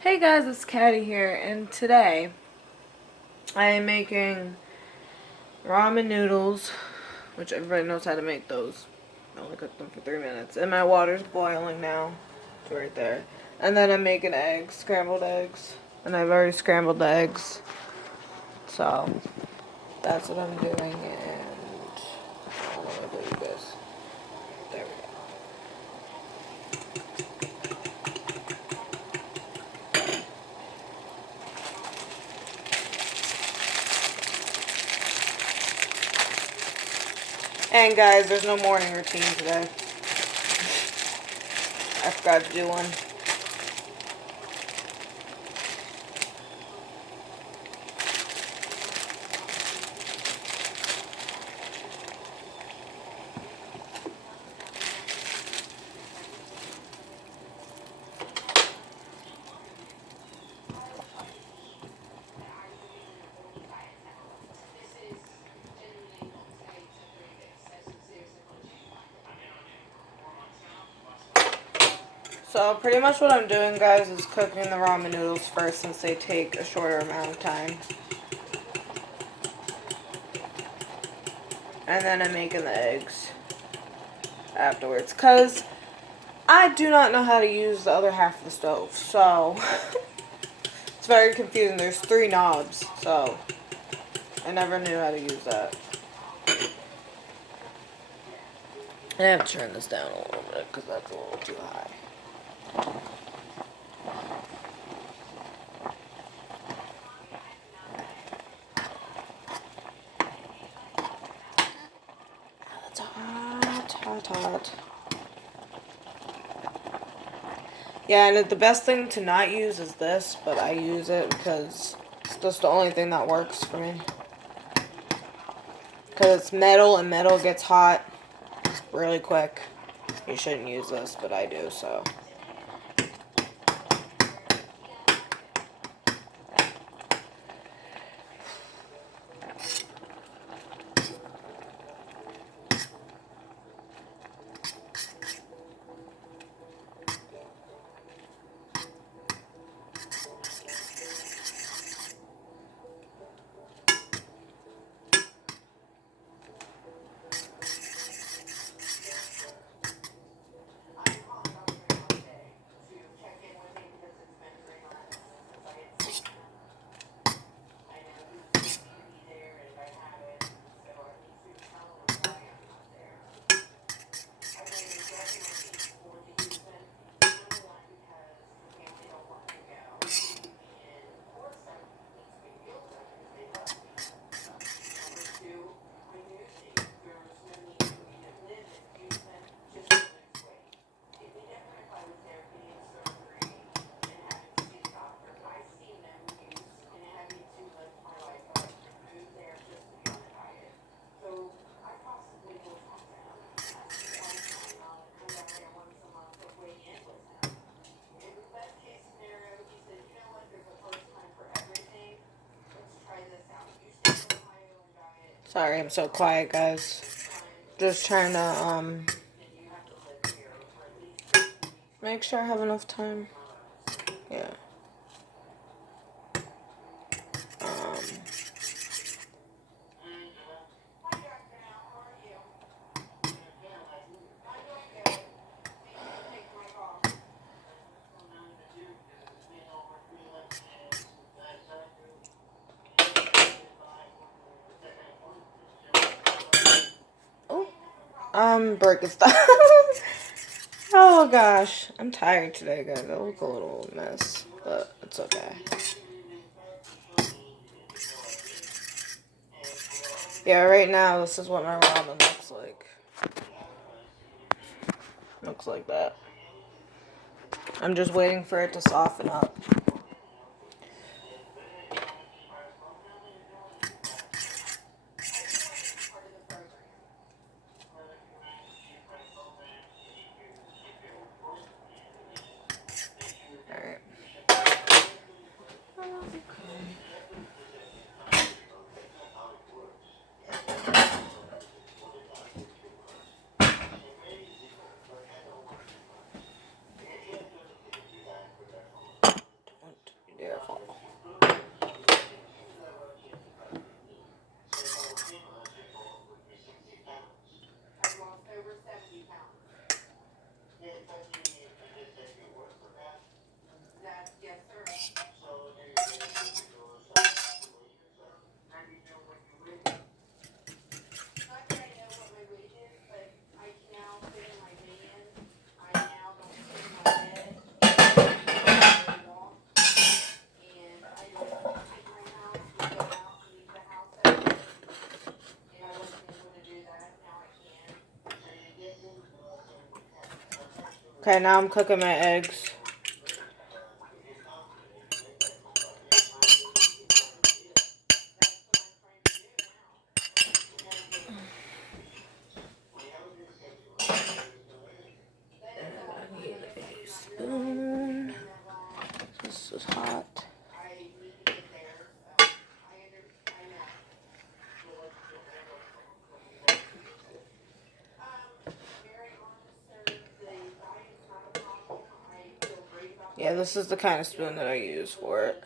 Hey guys, it's Katty here, and today I am making ramen noodles, which everybody knows how to make those. I only cooked them for 3 minutes, and my water's boiling now. It's right there. And then I'm making eggs, scrambled eggs, and I've already scrambled the eggs. So that's what I'm doing, and I don't know what you guys. There we go. And guys, there's no morning routine today. I forgot to do one. So pretty much what I'm doing, guys, is cooking the ramen noodles first since they take a shorter amount of time. And then I'm making the eggs afterwards. Because I do not know how to use the other half of the stove. So it's very confusing. There's 3 knobs. So I never knew how to use that. I have to turn this down a little bit because that's a little too high. That's hot. Yeah, and the best thing to not use is this, but I use it because it's just the only thing that works for me. Because it's metal, and metal gets hot really quick. You shouldn't use this, but I do, so. Sorry, I'm so quiet, guys. Just trying to, make sure I have enough time. Yeah. Breaking stuff. Oh gosh, I'm tired today, guys. I look a little mess, but it's okay. Yeah, right now this is what my ramen looks like. Looks like that. I'm just waiting for it to soften up. Alright. Okay, now I'm cooking my eggs. I need a spoon. This is hot. Yeah, this is the kind of spoon that I use for it.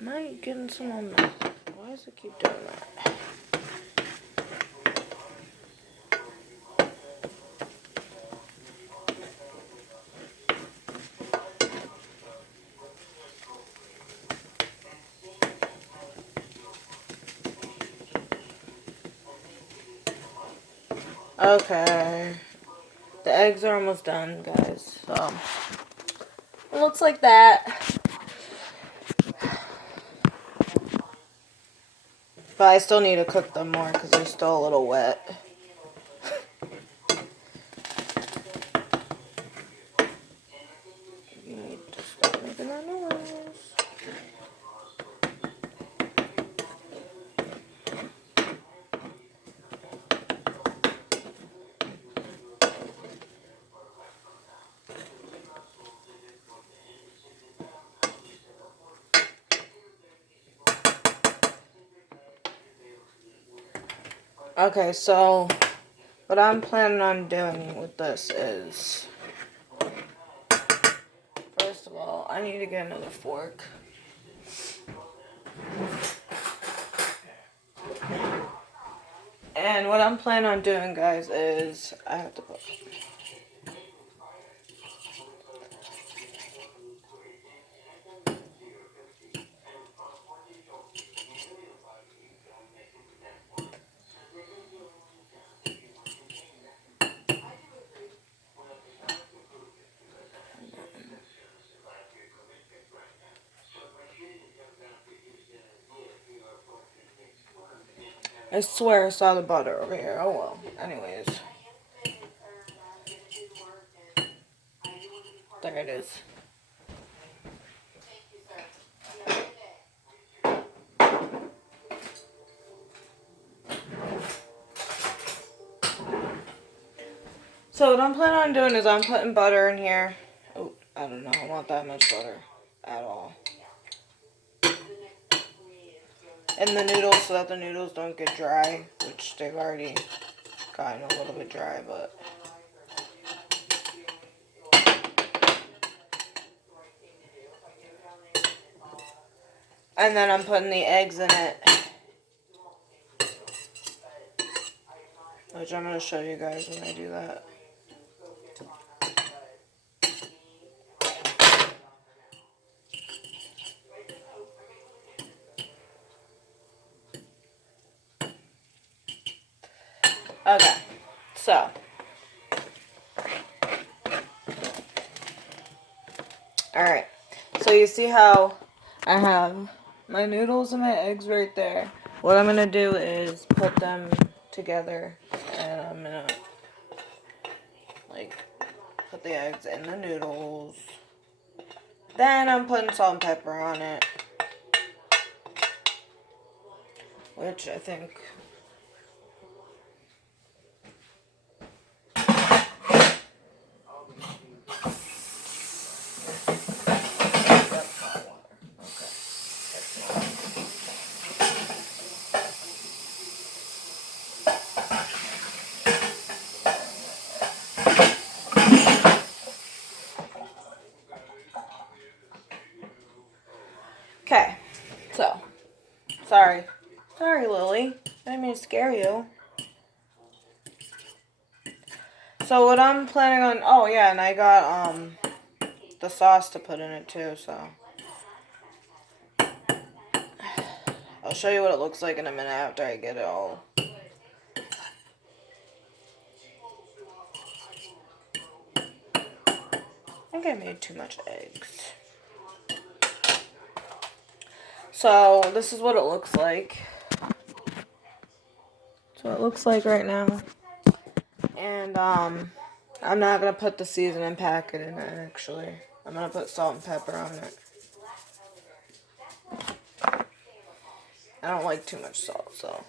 Am I getting some on that? Why does it keep doing that? Okay. The eggs are almost done, guys. So, it looks like that. But I still need to cook them more because they're still a little wet. You need to stop making that noise. Okay, so what I'm planning on doing with this is, first of all, I need to get another fork. And what I'm planning on doing, guys, is I have to put... I swear I saw the butter over here. Oh well. Anyways. There it is. So what I'm planning on doing is I'm putting butter in here. Oh, I don't know. I don't want that much butter at all. And the noodles, so that the noodles don't get dry, which they've already gotten a little bit dry, but. And then I'm putting the eggs in it, which I'm going to show you guys when I do that. Okay, so. Alright, so you see how I have my noodles and my eggs right there. What I'm going to do is put them together, and I'm going to, like, put the eggs in the noodles. Then I'm putting salt and pepper on it, which I think... Okay, so, sorry, Lily, I didn't mean to scare you. So what I'm planning on, oh yeah, and I got, the sauce to put in it too, so. I'll show you what it looks like in a minute after I get it all. I think I made too much eggs. So this is what it looks like. So it looks like right now. And I'm not gonna put the seasoning packet in it actually. I'm gonna put salt and pepper on it. I don't like too much salt, so.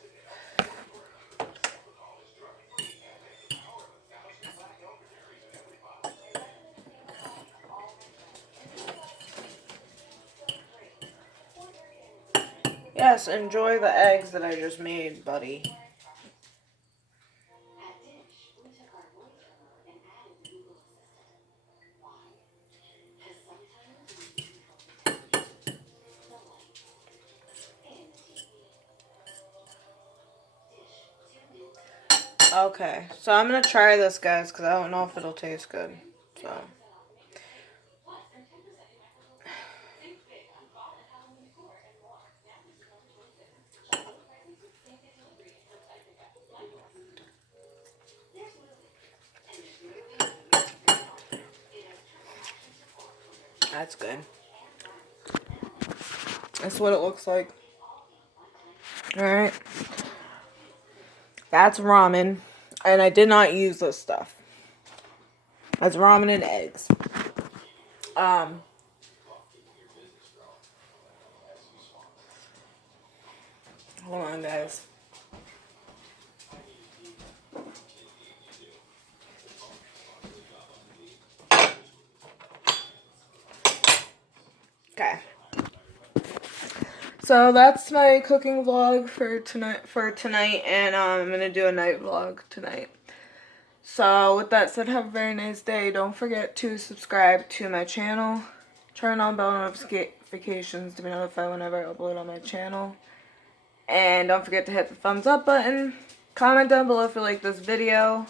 Yes, enjoy the eggs that I just made, buddy. Okay, so I'm gonna try this, guys, because I don't know if it'll taste good. So. That's good. That's what it looks like. Alright. That's ramen. And I did not use this stuff. That's ramen and eggs. Hold on, guys. Okay. So that's my cooking vlog for tonight, and I'm gonna do a night vlog tonight. So with that said, have a very nice day. Don't forget to subscribe to my channel. Turn on bell notifications to be notified whenever I upload on my channel. And don't forget to hit the thumbs up button. Comment down below if you like this video.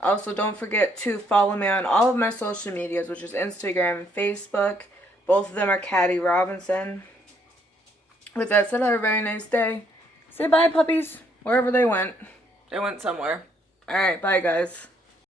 Also, don't forget to follow me on all of my social medias, which is Instagram and Facebook. Both of them are Katty Robinson. With that said, have a very nice day. Say bye, puppies. Wherever they went. They went somewhere. Alright, bye, guys.